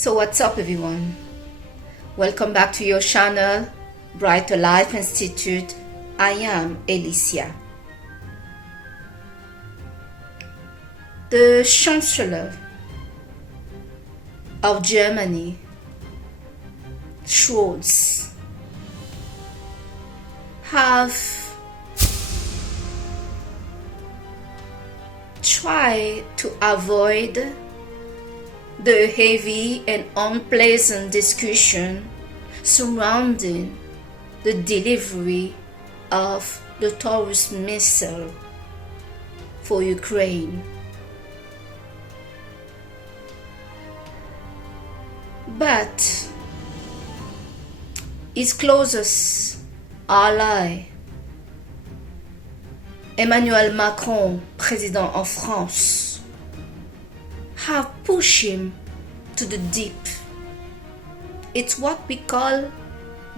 So what's up, everyone? Welcome back to your channel, Brighter Life Institute. I am Alicia. The Chancellor of Germany, Scholz, have tried to avoid the heavy and unpleasant discussion surrounding the delivery of the Taurus missile for Ukraine. But his closest ally, Emmanuel Macron, President of France, have pushed him to the deep. It's what we call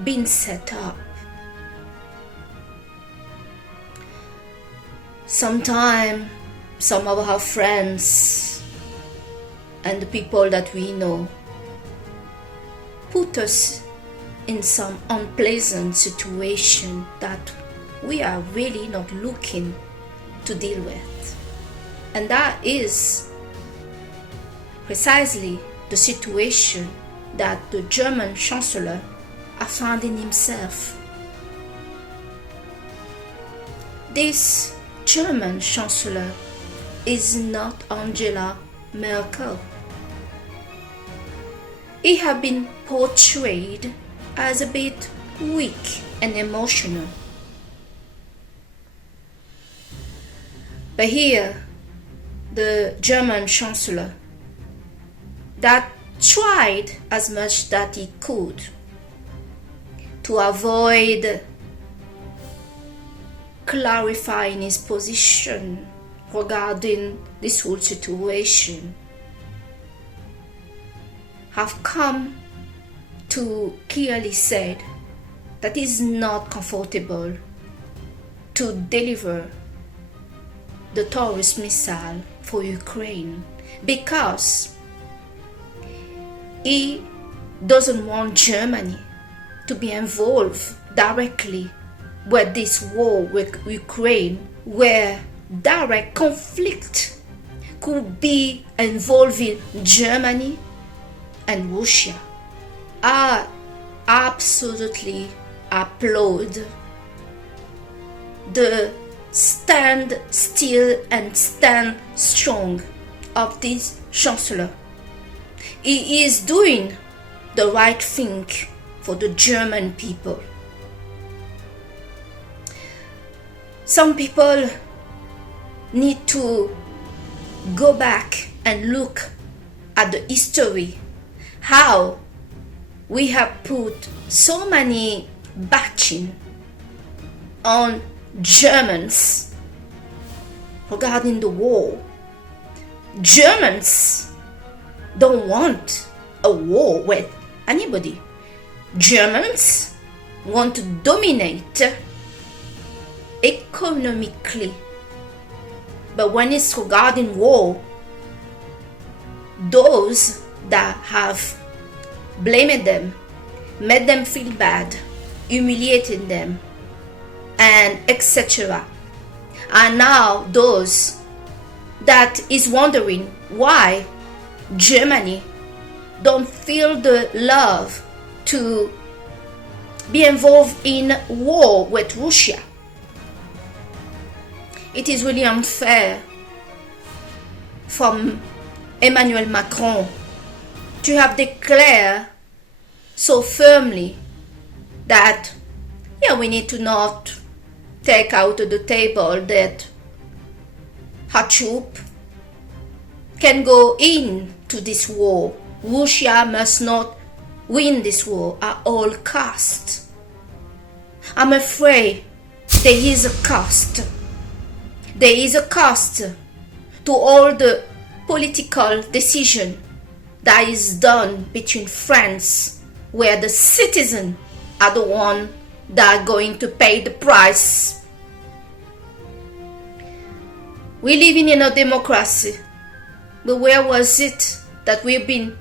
being set up. Sometimes some of our friends and the people that we know put us in some unpleasant situation that we are really not looking to deal with. And that is precisely the situation that the German Chancellor has found in himself. This German Chancellor is not Angela Merkel. He has been portrayed as a bit weak and emotional. But here, the German Chancellor that tried as much that he could to avoid clarifying his position regarding this whole situation, have come to clearly said that he is not comfortable to deliver the Taurus missile for Ukraine because he doesn't want Germany to be involved directly with this war with Ukraine, where direct conflict could be involving Germany and Russia. I absolutely applaud the stand still and stand strong of this Chancellor. He is doing the right thing for the German people. Some people need to go back and look at the history, how we have put so many bashing on Germans regarding the war. Germans don't want a war with anybody. Germans want to dominate economically. But when it's regarding war, those that have blamed them, made them feel bad, humiliated them, and etc., are now those that is wondering why Germany don't feel the love to be involved in war with Russia. It is really unfair from Emmanuel Macron to have declared so firmly that we need to not take out of the table that our troop can go into this war. Russia must not win this war at all costs. I'm afraid there is a cost. There is a cost to all the political decision that is done between France, where the citizens are the ones that are going to pay the price. We live in a democracy, but where was it that we've been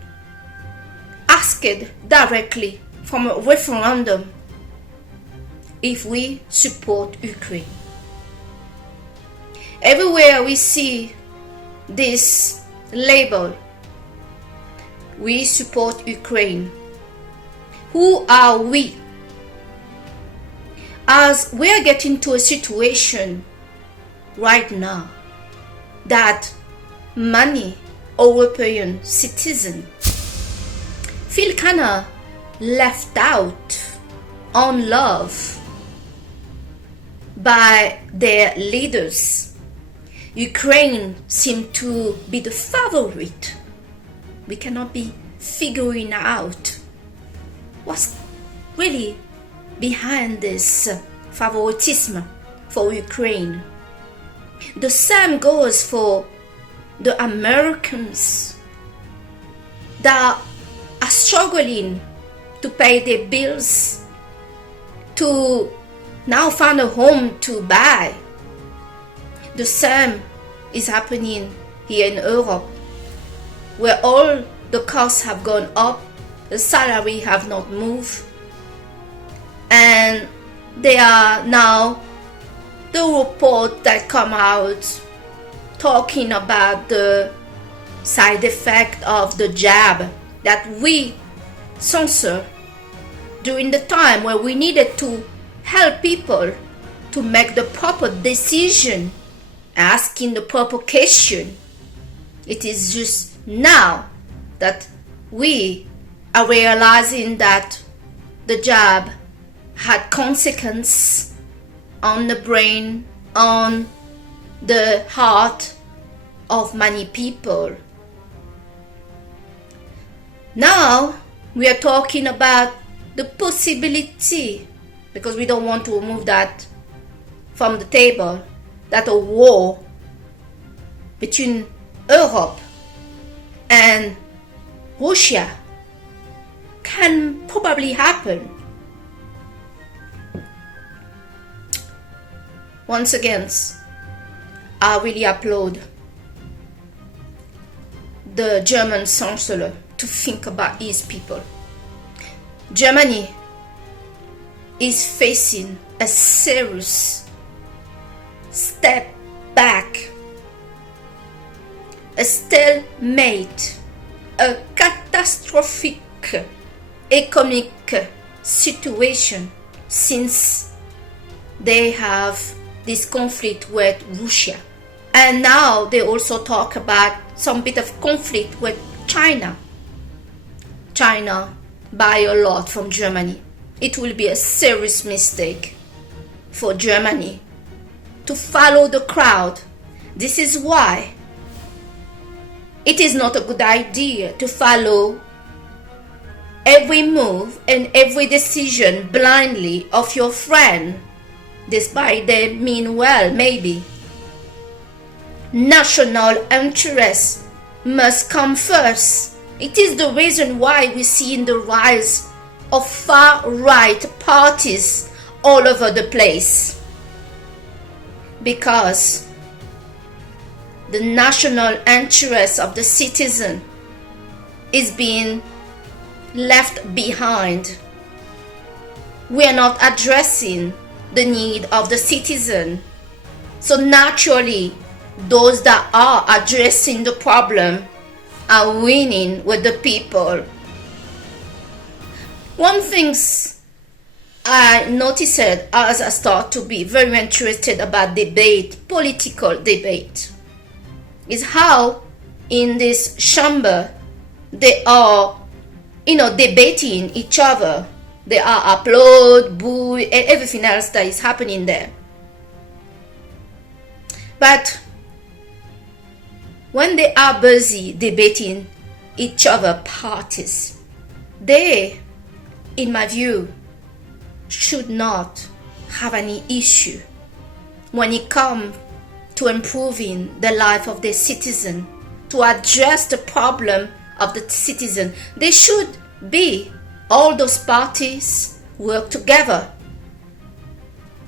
asked directly from a referendum if we support Ukraine. Everywhere we see this label, we support Ukraine. Who are we? As we are getting to a situation right now that many European citizens feel kind of left out, unloved by their leaders. Ukraine seems to be the favorite. We cannot be figuring out what's really behind this favoritism for Ukraine. The same goes for the Americans that are struggling to pay their bills, to now find a home to buy. The same is happening here in Europe, where all the costs have gone up, the salary have not moved, and there are now the report that come out talking about the side effect of the jab that we censored during the time where we needed to help people to make the proper decision, asking the proper question. It is just now that we are realizing that the jab had consequence on the brain, on the heart of many people. Now we are talking about the possibility, because we don't want to remove that from the table, that a war between Europe and Russia can probably happen. Once again, I really applaud the German Chancellor to think about his people. Germany is facing a serious step back, a stalemate, a catastrophic economic situation since they have this conflict with Russia. And now they also talk about some bit of conflict with China. China buy a lot from Germany. It will be a serious mistake for Germany to follow the crowd. This is why it is not a good idea to follow every move and every decision blindly of your friend, despite they mean well, maybe. National interest must come first. It is the reason why we see in the rise of far-right parties all over the place. Because the national interest of the citizen is being left behind. We are not addressing the need of the citizen. So naturally, those that are addressing the problem are winning with the people. One thing I noticed as I start to be very interested about debate, political debate, is how in this chamber they are, debating each other. They are applaud, boo, and everything else that is happening there. But when they are busy debating each other parties, they, in my view, should not have any issue when it comes to improving the life of the citizen, to address the problem of the citizen. They should be, all those parties work together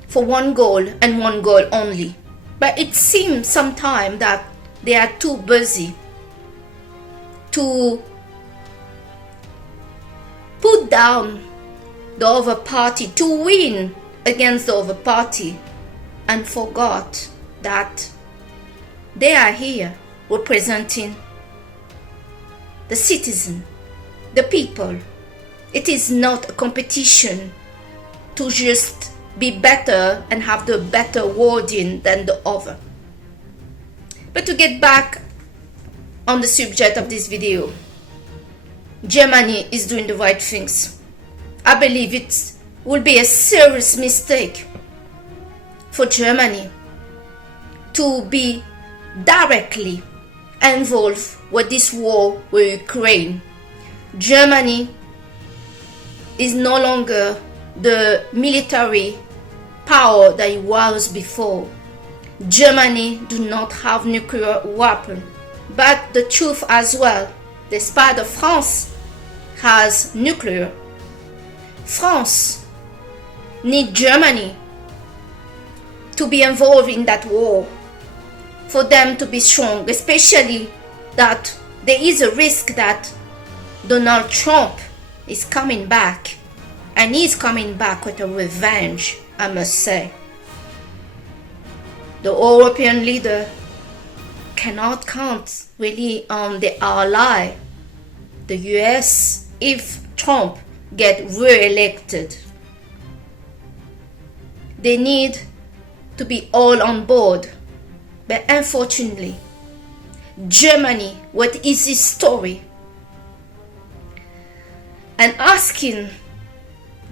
for one goal and one goal only. But it seems sometimes that they are too busy to down the other party, to win against the other party, and forgot that they are here representing the citizen, the people. It is not a competition to just be better and have the better wording than the other. But to get back on the subject of this video, Germany is doing the right things. I believe it will be a serious mistake for Germany to be directly involved with this war with Ukraine. Germany is no longer the military power that it was before. Germany do not have nuclear weapon. But the truth as well, despite that France has nuclear, France needs Germany to be involved in that war, for them to be strong, especially that there is a risk that Donald Trump is coming back, and he's coming back with a revenge, I must say. The European leader cannot count really on the ally, the US, if Trump gets re-elected. They need to be all on board. But unfortunately, Germany, what is his story? And asking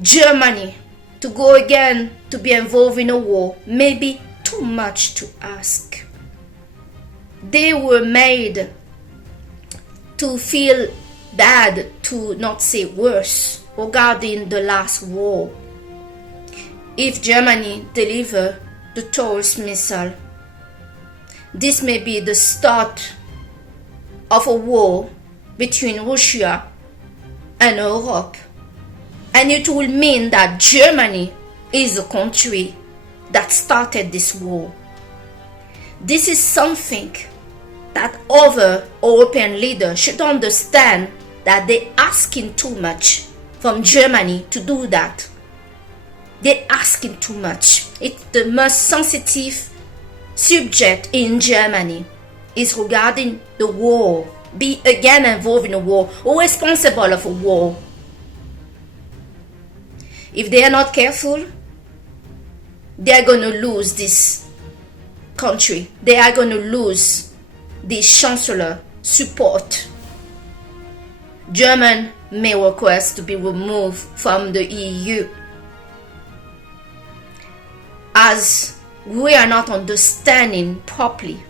Germany to go again to be involved in a war may be too much to ask. They were made to feel bad, to not say worse, regarding the last war. If Germany deliver the Taurus missile, this may be the start of a war between Russia and Europe. And it will mean that Germany is the country that started this war. This is something that other European leaders should understand, that they're asking too much from Germany to do that. They're asking too much. It's the most sensitive subject in Germany is regarding the war. Be again involved in a war or responsible of a war. If they are not careful, they are going to lose this country. They are going to lose this Chancellor support. Germany may request to be removed from the EU, as we are not understanding properly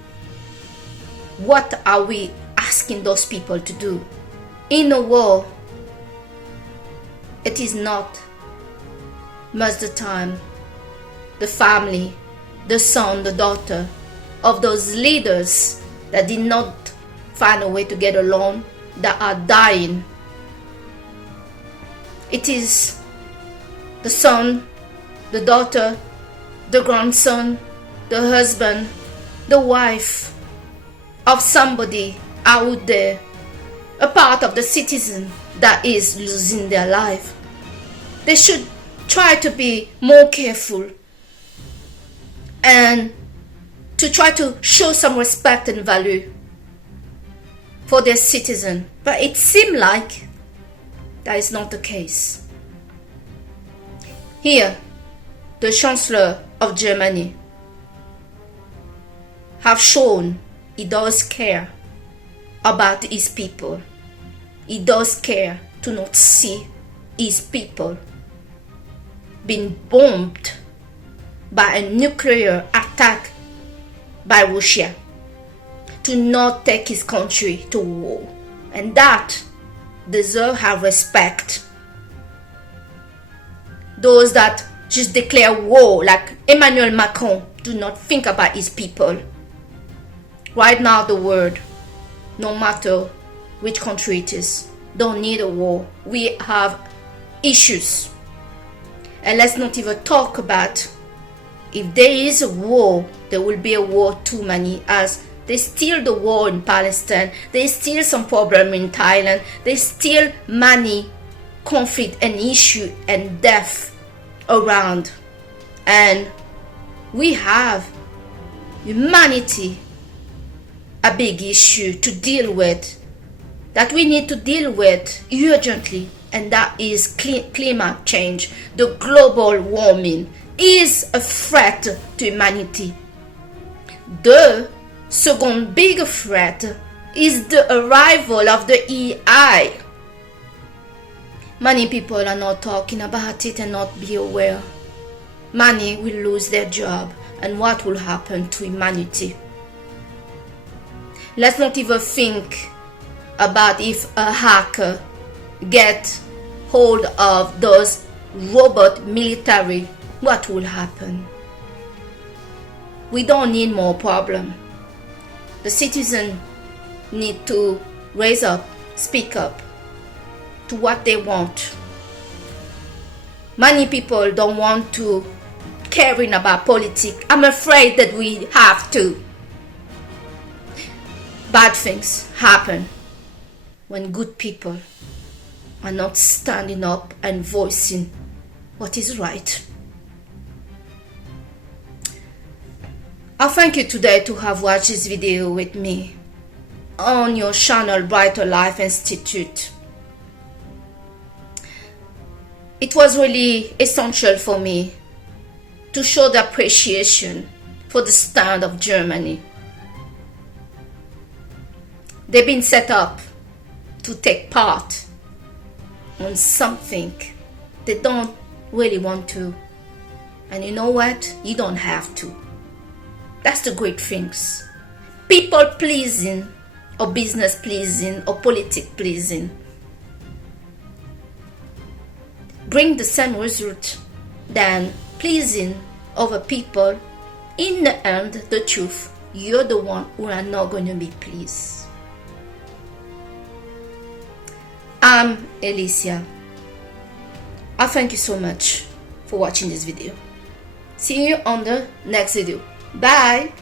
what are we asking those people to do. In a war, it is not most of the time the family, the son, the daughter of those leaders that did not find a way to get along that are dying. It is the son, the daughter, the grandson, the husband, the wife of somebody out there, a part of the citizen that is losing their life. They should try to be more careful and to try to show some respect and value for their citizen. But it seems like that is not the case. Here, the Chancellor of Germany have shown he does care about his people. He does care to not see his people being bombed by a nuclear attack by Russia, to not take his country to war. And that deserve our respect. Those that just declare war, like Emmanuel Macron, do not think about his people. Right now the world, no matter which country it is, don't need a war. We have issues. And let's not even talk about, if there is a war, there will be a war too many, as there's still the war in Palestine, there's still some problem in Thailand, there's still money conflict and issue and death around, and we have humanity a big issue to deal with, that we need to deal with urgently, and that is climate change. The global warming is a threat to humanity. The second big threat is the arrival of the AI. Many people are not talking about it and not be aware. Many will lose their job, and what will happen to humanity? Let's not even think about if a hacker get hold of those robot military, what will happen? We don't need more problem. The citizens need to raise up, speak up to what they want. Many people don't want to caring about politics. I'm afraid that we have to. Bad things happen when good people are not standing up and voicing what is right. I thank you today to have watched this video with me on your channel Brighter Life Institute. It was really essential for me to show the appreciation for the stand of Germany. They've been set up to take part on something they don't really want to. And you know what? You don't have to. That's the great things. People pleasing or business pleasing or politics pleasing bring the same result than pleasing other people. In the end, the truth, you're the one who are not going to be pleased. I'm Alicia. I thank you so much for watching this video. See you on the next video. Bye.